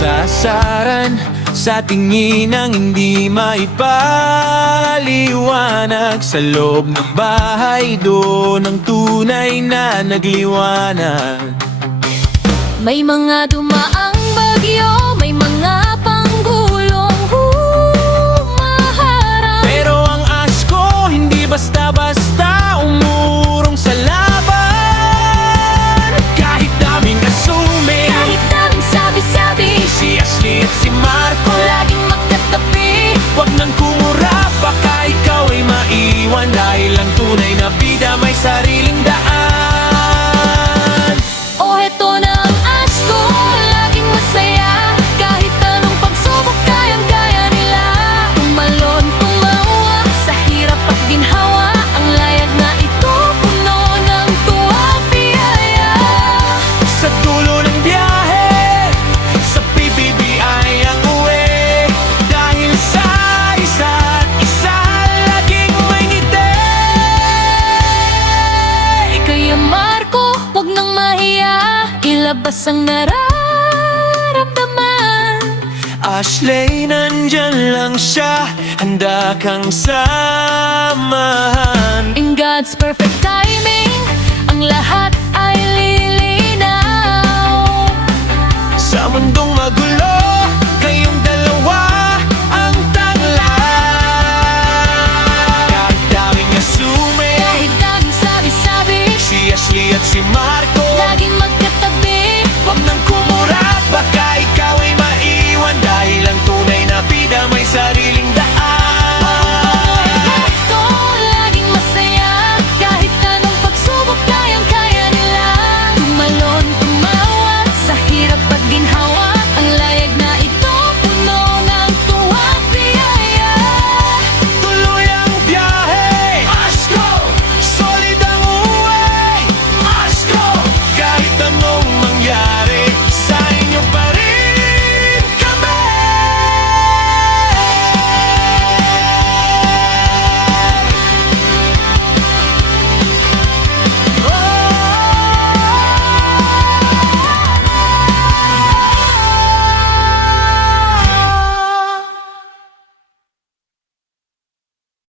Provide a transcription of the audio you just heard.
Sasaran sa tingin ang hindi maipaliwanag. Sa loob ng bahay doon ang tunay na nagliwanag. May mga dumaang bagyo, may mga panggulong humaharap. Pero ang asko hindi basta-basta umurong sa laban. Kahit daming assume, Kahit daming sabi-sabi, si Ashley at si Marco laging magkatabi. wag nang kumura, baka ikaw ay maiwan. Dahil ang tunay na bida may sariling daan. O heto na ang asko, laging masaya. Kahit anong pagsubok, kayang-kaya nila. Tumalon, tumawa, sa hirap at ginhawa. Ang layag na ito, puno ng tuwang biyaya. Sa dulo ng biyahe, sa PBBI ang uwi. Dahil sa isa't isa, laging may ngiti. Kaya Marco, huwag nang mahiya, ilabas ang nararamdaman. Ashley, nandyan lang siya, handa kang samahan. In God's perfect timing, ang lahat ay lilinaw. Sa mundong magulo,